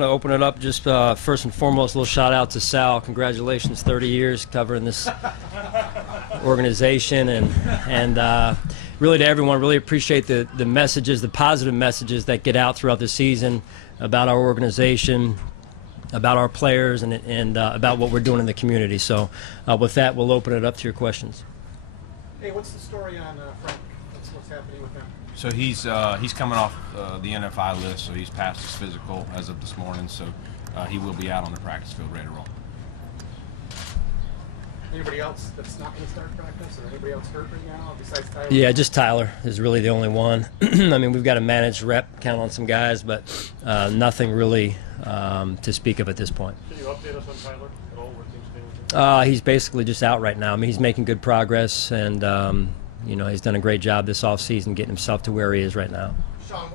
want to open it up. Just first and foremost, a little shout out to Sal. Congratulations, 30 years covering this organization, and really to everyone, really appreciate the messages, the positive messages that get out throughout the season about our organization, about our players, and about what we're doing in the community. So with that, we'll open it up to your questions. Hey, what's the story on Frank? What's happening with him? So he's coming off the NFI list, so he's passed his physical as of this morning, so he will be out on the practice field ready to roll. Anybody else that's not going to start practice, or anybody else hurt right now besides Tyler? Yeah, just Tyler is really the only one. I mean, we've got a managed rep, count on some guys, but nothing really to speak of at this point. Can you update us on Tyler at all, where things stand with him? He's basically just out right now. I mean, he's making good progress, and you know, he's done a great job this offseason getting himself to where he is right now. Sean,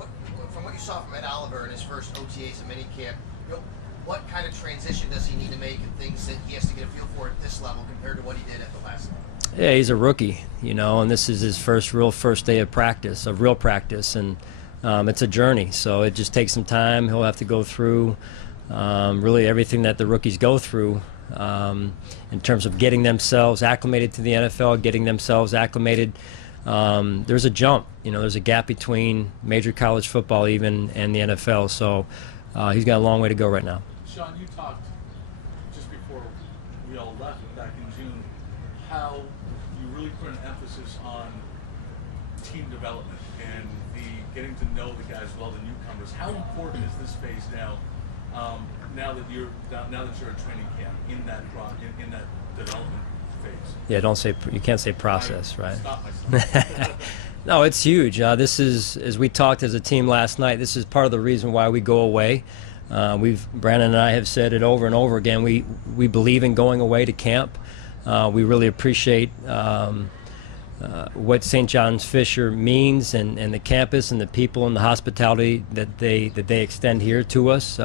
from what you saw from Ed Oliver in his first OTAs and minicamp, what kind of transition does he need to make and things that he has to get a feel for at this level compared to what he did at the last level? Yeah, he's a rookie, you know, and this is his first day of practice, of real practice, and it's a journey. So it just takes some time. He'll have to go through really everything that the rookies go through in terms of getting themselves acclimated to the NFL, getting themselves acclimated. There's a jump, you know, there's a gap between major college football even and the NFL. So he's got a long way to go right now. Sean, you talked just before we all left back in June how you really put an emphasis on team development and the getting to know the guys well, the newcomers. How important is this phase now? Now that you're at training camp in that development phase. Yeah, you can't say process, right? Stop myself. No, it's huge. This is, as we talked as a team last night, this is part of the reason why we go away. Brandon and I have said it over and over again. We believe in going away to camp. We really appreciate what St. John's Fisher means, and the campus and the people and the hospitality that they extend here to us.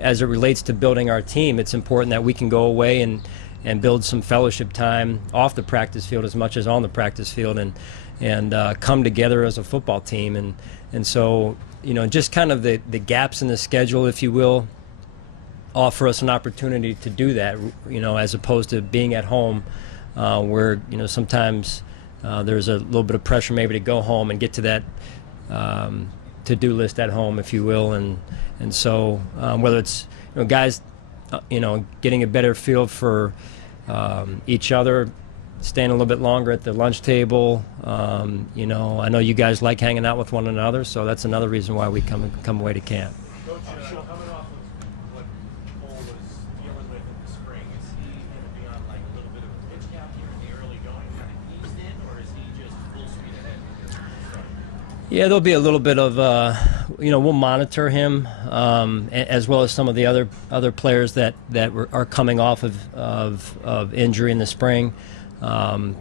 As it relates to building our team, it's important that we can go away and build some fellowship time off the practice field as much as on the practice field, and come together as a football team. And so, you know, just kind of the gaps in the schedule, if you will, offer us an opportunity to do that, you know, as opposed to being at home where, you know, sometimes there's a little bit of pressure maybe to go home and get to that to-do list at home, if you will. And so whether it's, you know, guys, you know, getting a better feel for each other, staying a little bit longer at the lunch table. You know, I know you guys like hanging out with one another, so that's another reason why we come away to camp. Coach, coming off of what Cole was dealing with in the spring, is he going to be on like a little bit of a pitch count here in the early going, kind of eased in, or is he just full speed ahead? Yeah, there'll be a little bit of, you know, we'll monitor him as well as some of the other players that are coming off of injury in the spring. And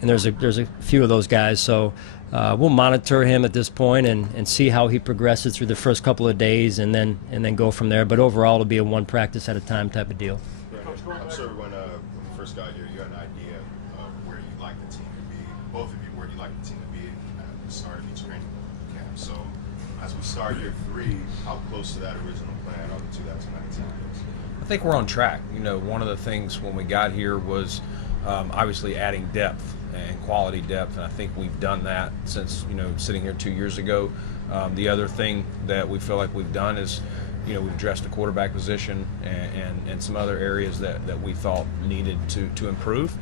there's a few of those guys, so we'll monitor him at this point and see how he progresses through the first couple of days, and then go from there. But overall, it'll be a one practice at a time type of deal. I'm sure when you first got here, you had an idea of where you'd like the team to be. Both of you, where you'd like the team to be at the start of each training camp. So as we start year 3, how close to that original plan of the 2019 is? I think we're on track. You know, one of the things when we got here was obviously adding depth and quality depth, and I think we've done that since, you know, sitting here 2 years ago. The other thing that we feel like we've done is, you know, we've addressed the quarterback position and some other areas that we thought needed to improve.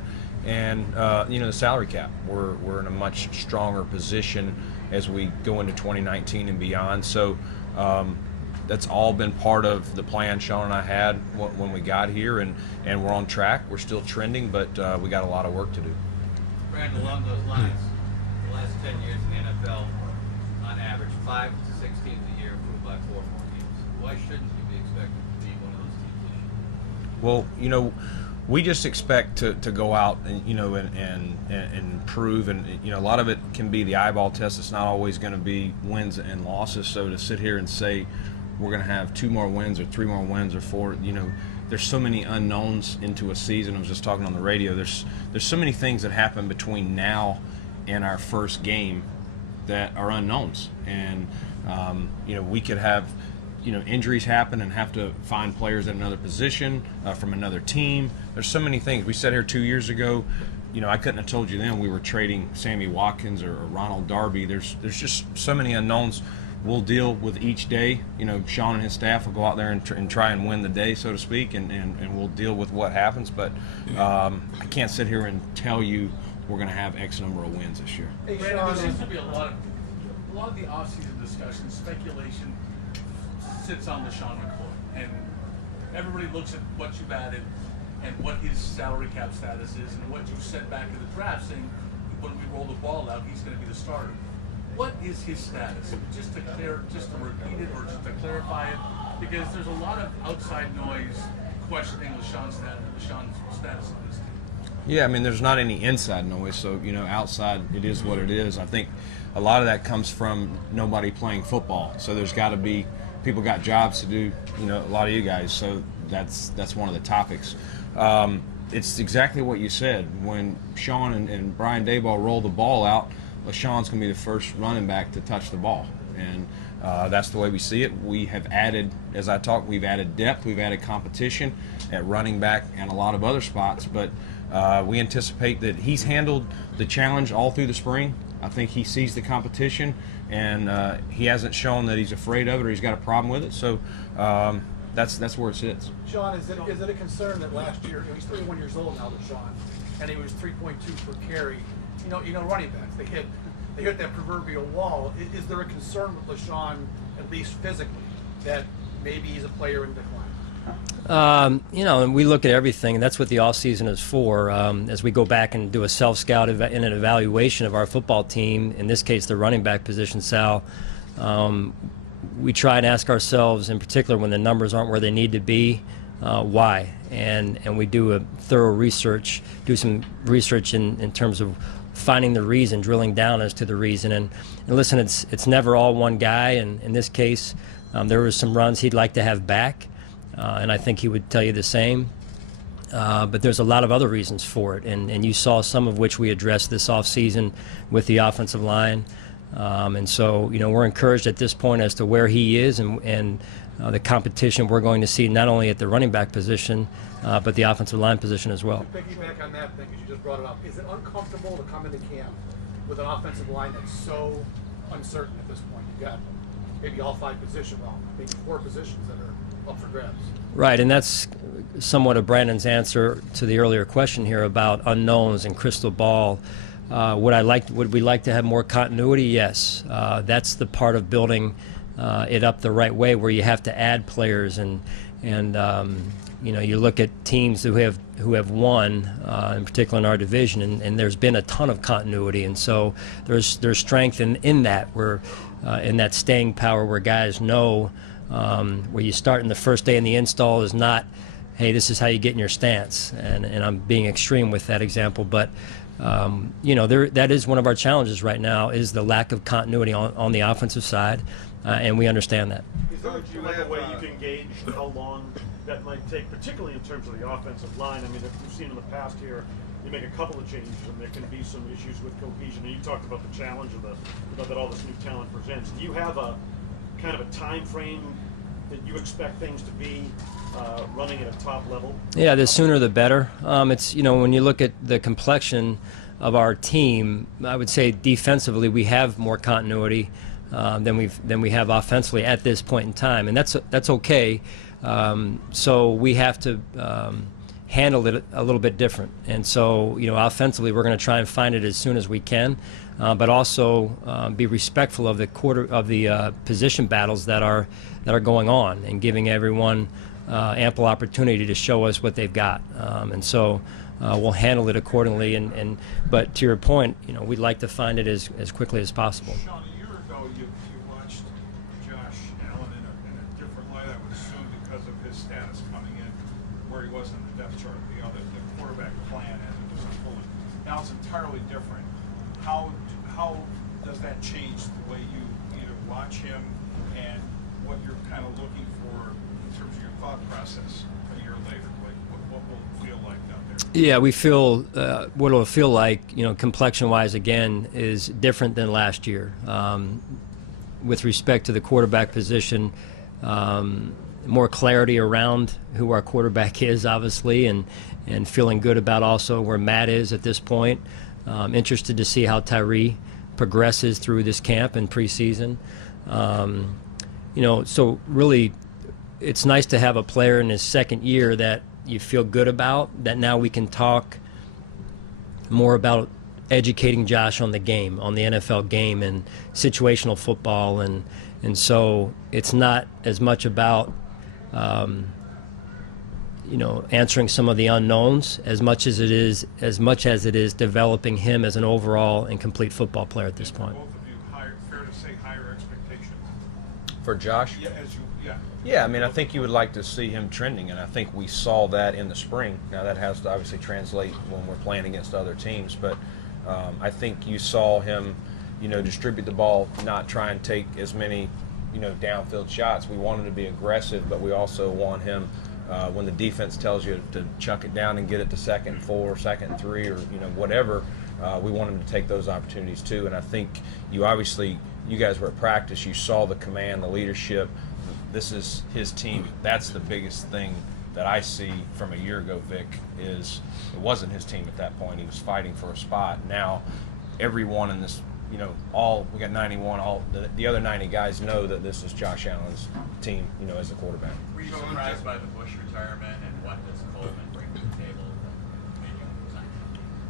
And you know, the salary cap, we're in a much stronger position as we go into 2019 and beyond. So that's all been part of the plan Sean and I had when we got here, and we're on track. We're still trending, but we got a lot of work to do. Brandon, along those lines, the last 10 years in the NFL, on average, 5 to 6 teams a year improved by 4 more games. Why shouldn't you be expected to be one of those teams this year? Well, you know, we just expect to go out and, you know, and improve, and, you know, a lot of it can be the eyeball test. It's not always going to be wins and losses. So to sit here and say we're going to have 2 more wins or 3 more wins or 4, you know, there's so many unknowns into a season. I was just talking on the radio. There's so many things that happen between now and our first game that are unknowns, and you know, we could have, injuries happen and have to find players at another position from another team. There's so many things. We sat here 2 years ago. I couldn't have told you then we were trading Sammy Watkins or Ronald Darby. There's just so many unknowns. We'll deal with each day. Sean and his staff will go out there and try and win the day, so to speak, and we'll deal with what happens. But I can't sit here and tell you we're going to have X number of wins this year. Hey, Brandon, Sean, there seems to be a lot of the offseason discussion, speculation sits on LaShawn McCoy, and everybody looks at what you've added and what his salary cap status is, and what you said back in the draft, saying when we roll the ball out, he's going to be the starter. What is his status? Just to repeat it, or just to clarify it, because there's a lot of outside noise questioning LaShawn's status in this team. Yeah, I mean, there's not any inside noise, so outside it is what it is. I think a lot of that comes from nobody playing football. So there's got to be people got jobs to do. A lot of you guys. So that's one of the topics. It's exactly what you said. When Sean and Brian Daboll roll the ball out, LaShawn's going to be the first running back to touch the ball, and that's the way we see it. We have added, as I talked, we've added depth, we've added competition at running back and a lot of other spots, but we anticipate that he's handled the challenge all through the spring. I think he sees the competition, and he hasn't shown that he's afraid of it or he's got a problem with it. So that's where it sits. Sean, is it a concern that last year, he's 31 years old now, Sean, and he was 3.2 per carry. Running backs, they hit that proverbial wall. Is there a concern with LaShawn, at least physically, that maybe he's a player in decline? And we look at everything, and that's what the offseason is for. As we go back and do a self-scout and an evaluation of our football team, in this case the running back position, Sal, we try and ask ourselves, in particular when the numbers aren't where they need to be, why? And we do a thorough research, in terms of finding the reason, drilling down as to the reason. And listen, it's never all one guy, and in this case, there were some runs he'd like to have back, and I think he would tell you the same. But there's a lot of other reasons for it, and you saw some of which we addressed this offseason with the offensive line. And so, we're encouraged at this point as to where he is and the competition we're going to see not only at the running back position, but the offensive line position as well. To piggyback on that thing, because you just brought it up, is it uncomfortable to come into camp with an offensive line that's so uncertain at this point? You've got maybe all 5 positions, maybe 4 positions that are up for grabs. Right, and that's somewhat of Brandon's answer to the earlier question here about unknowns and crystal ball. Would we like to have more continuity? Yes. That's the part of building it up the right way, where you have to add players and you look at teams who have won, in particular in our division, and there's been a ton of continuity, and so there's strength in that, where in that staying power, where guys know where you start in the first day in the install is not, hey, this is how you get in your stance, and I'm being extreme with that example, but that is one of our challenges right now, is the lack of continuity on the offensive side, and we understand that. Is there a way you can gauge how long that might take, particularly in terms of the offensive line? I mean, if we've seen in the past here, you make a couple of changes and there can be some issues with cohesion. And you talked about the challenge of that all this new talent presents. Do you have a kind of a time frame that you expect things to be running at a top level? Yeah, the sooner the better. It's when you look at the complexion of our team, I would say defensively we have more continuity than we have offensively at this point in time, and that's okay. So we have to handle it a little bit different, and so offensively we're going to try and find it as soon as we can, but also be respectful of the position battles that are going on, and giving everyone ample opportunity to show us what they've got, and so we'll handle it accordingly. But to your point, we'd like to find it as quickly as possible. Sean, a year ago you watched Josh Allen in a different light, I would assume, because of his status coming in where he was in the depth chart. The quarterback plan as it was unfolding. Now it's entirely different. How does that change the way you either watch him and what you're kind of looking for in terms of your thought process a year later? Like what will it feel like down there? Yeah, we feel what it'll feel like, complexion-wise, again, is different than last year. With respect to the quarterback position, more clarity around who our quarterback is, obviously, and feeling good about also where Matt is at this point. Interested to see how Tyree progresses through this camp and preseason. So really, it's nice to have a player in his second year that you feel good about, that now we can talk more about educating Josh on the game, on the NFL game and situational football, and so it's not as much about answering some of the unknowns as much as it is developing him as an overall and complete football player at this point. Both of you, fair to say, higher expectations. For Josh? Yeah, I mean, I think you would like to see him trending, and I think we saw that in the spring. Now, that has to obviously translate when we're playing against other teams, but I think you saw him, distribute the ball, not try and take as many, downfield shots. We want him to be aggressive, but we also want him, when the defense tells you to chuck it down and get it to 2nd and 4, 2nd and 3, or whatever, we want him to take those opportunities too. And I think you guys were at practice, you saw the command, the leadership. This is his team. That's the biggest thing that I see from a year ago, Vic, is it wasn't his team at that point. He was fighting for a spot. Now everyone in this, we got 91, all the other 90 guys know that this is Josh Allen's team, as a quarterback. Were you surprised by the Bush retirement, and what does Coleman bring to the table that made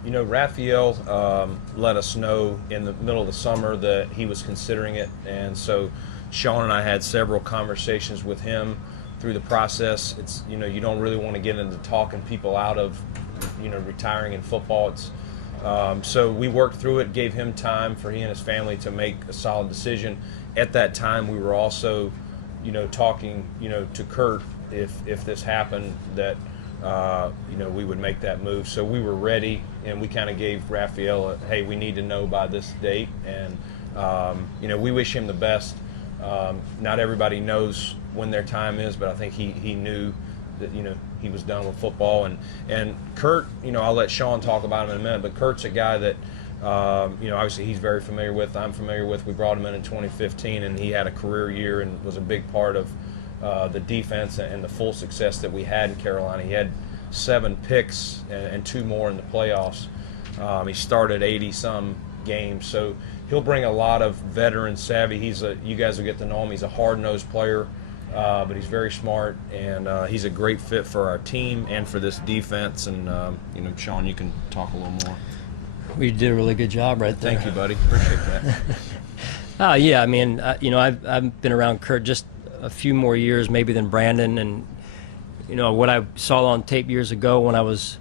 you resign? Raphael let us know in the middle of the summer that he was considering it, and so Sean and I had several conversations with him through the process. It's, you don't really want to get into talking people out of, retiring in football. It's so we worked through it, gave him time for he and his family to make a solid decision. At that time, we were also, talking, to Kurt if this happened that, we would make that move. So we were ready, and we kind of gave Raphael hey, we need to know by this date, and, we wish him the best. Not everybody knows when their time is, but I think he knew that he was done with football. And Kurt, I'll let Sean talk about him in a minute, but Kurt's a guy that obviously he's very familiar with. I'm familiar with. We brought him in 2015, and he had a career year and was a big part of the defense and the full success that we had in Carolina. He had 7 picks and 2 more in the playoffs. He started 80-some games, so he'll bring a lot of veteran savvy. You guys will get to know him. He's a hard-nosed player, but he's very smart, and he's a great fit for our team and for this defense. And Sean, you can talk a little more. We did a really good job right there. Thank you, buddy. Appreciate that. Yeah, I mean, I've been around Kurt just a few more years maybe than Brandon, and what I saw on tape years ago when I was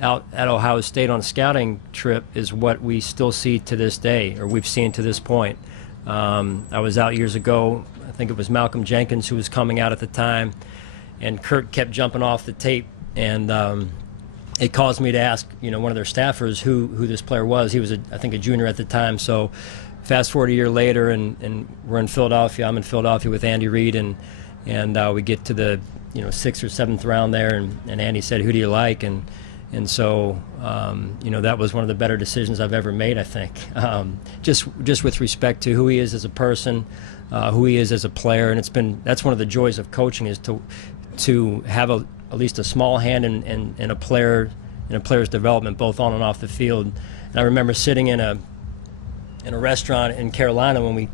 out at Ohio State on a scouting trip is what we still see to this day, or we've seen to this point. I was out years ago, I think it was Malcolm Jenkins who was coming out at the time, and Kurt kept jumping off the tape, and it caused me to ask one of their staffers who this player was. He was I think a junior at the time. So fast forward a year later, and we're in Philadelphia. I'm in Philadelphia with Andy Reid, and we get to the 6th or 7th round there, and Andy said, "Who do you like?" And so, that was one of the better decisions I've ever made, I think. Just with respect to who he is as a person, who he is as a player, and that's one of the joys of coaching, is to have at least a small hand in a player's development, both on and off the field. And I remember sitting in a restaurant in Carolina when we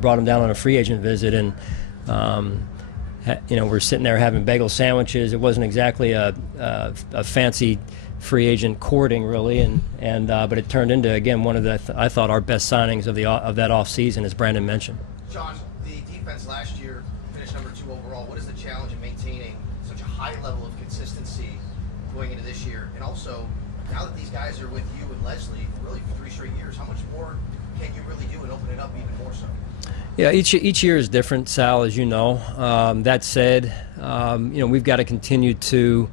brought him down on a free agent visit, and we're sitting there having bagel sandwiches. It wasn't exactly a fancy free agent courting, really, but it turned into, again, one of I thought our best signings of that off season, as Brandon mentioned. Sean, the defense last year finished number 2 overall. What is the challenge in maintaining such a high level of consistency going into this year? And also, now that these guys are with you and Leslie really for 3 straight years, how much more can you really do and open it up even more so? Yeah, each year is different, Sal, as you know. That said, we've got to continue to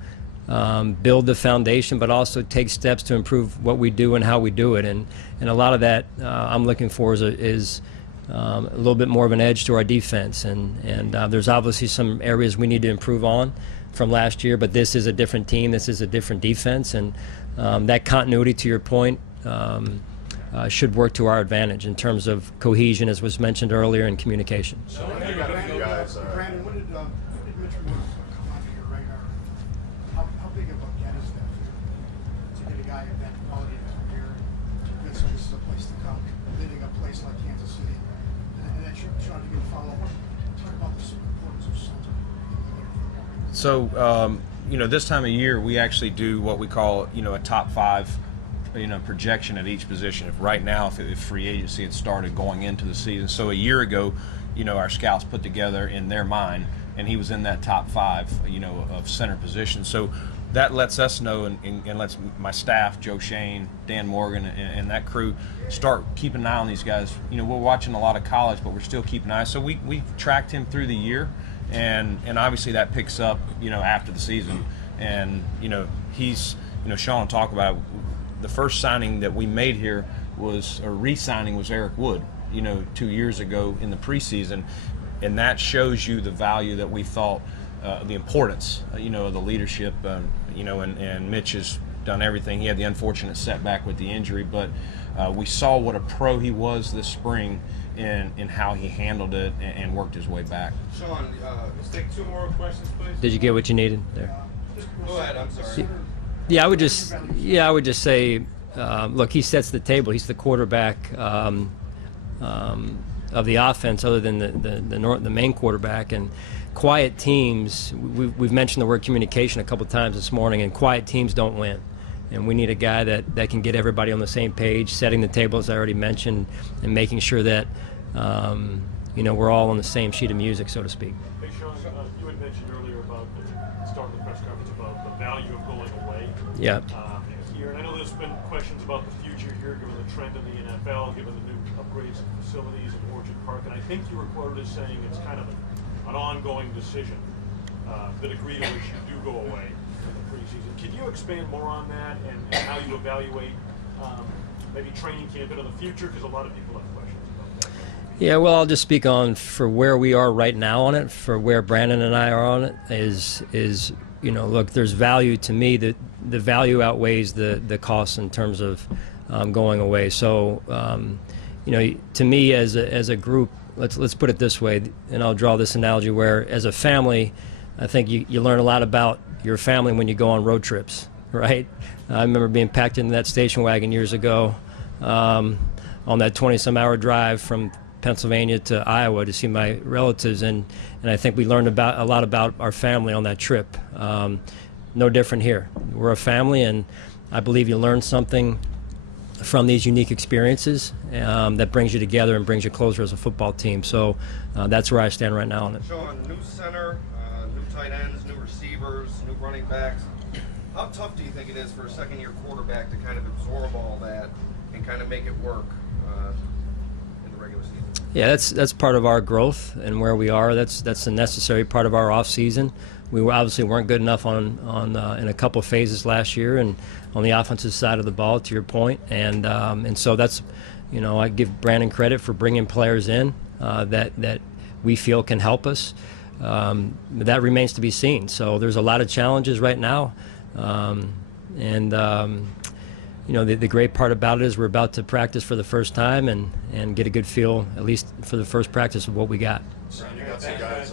build the foundation, but also take steps to improve what we do and how we do it. And a lot of that I'm looking for is a little bit more of an edge to our defense. And there's obviously some areas we need to improve on from last year, but this is a different team. This is a different defense. And that continuity, to your point, should work to our advantage in terms of cohesion, as was mentioned earlier, and communication. So, you got a few guys. Brandon, a place to come, leaving a place like Kansas City. And then Sean, if you can follow up, talk about the importance of center in your football. So, this time of year, we actually do what we call, a top 5, projection at each position. If right now, if free agency had started going into the season, so a year ago, our scouts put together in their mind, and he was in that top 5, of center position. So that lets us know, and lets my staff, Joe Shane, Dan Morgan, and that crew start keeping an eye on these guys. We're watching a lot of college, but we're still keeping an eye. So we tracked him through the year, and obviously that picks up, after the season. And, he's, Sean will talk about it. The first signing that we made here re-signing was Eric Wood, 2 years ago in the preseason. And that shows you the value that we thought, the importance, of the leadership, and Mitch has done everything. He had the unfortunate setback with the injury, but we saw what a pro he was this spring in how he handled it and worked his way back. Sean, let's take 2 more questions, please. Did you get what you needed there? Go ahead, I'm sorry. Yeah, I would just say, look, he sets the table. He's the quarterback of the offense, other than the main quarterback. And quiet teams, we've mentioned the word communication a couple times this morning, and quiet teams don't win. And we need a guy that can get everybody on the same page, setting the table, as I already mentioned, and making sure that we're all on the same sheet of music, so to speak. Hey, Sean, you had mentioned earlier about the start of the press conference about the value of going away. Yeah. Here, and I know there's been questions about the future here, given the trend in the NFL, given the new upgrades and facilities at Orchard Park, and I think you were quoted as saying it's kind of an ongoing decision, the degree to which you do go away in the preseason. Can you expand more on that and how you evaluate maybe training camp into the future? Because a lot of people have questions about that. Yeah, well, I'll just speak on for where we are right now on it, for where Brandon and I are on it, is look, there's value to me. The value outweighs the cost in terms of going away. So, to me as a group, let's put it this way, and I'll draw this analogy where, as a family, I think you learn a lot about your family when you go on road trips, right? I remember being packed into that station wagon years ago on that 20-some-hour drive from Pennsylvania to Iowa to see my relatives, and I think we learned a lot about our family on that trip. No different here. We're a family, and I believe you learn something from these unique experiences that brings you together and brings you closer as a football team. So that's where I stand right now on it. Sean, new center, new tight ends, new receivers, new running backs. How tough do you think it is for a second-year quarterback to kind of absorb all that and kind of make it work in the regular season? Yeah, that's part of our growth and where we are. That's a necessary part of our off season. We obviously weren't good enough on in a couple of phases last year, and on the offensive side of the ball, to your point. And so that's, I give Brandon credit for bringing players in that we feel can help us. That remains to be seen. So there's a lot of challenges right now, the great part about it is we're about to practice for the first time and get a good feel, at least for the first practice, of what we got. So you got some guys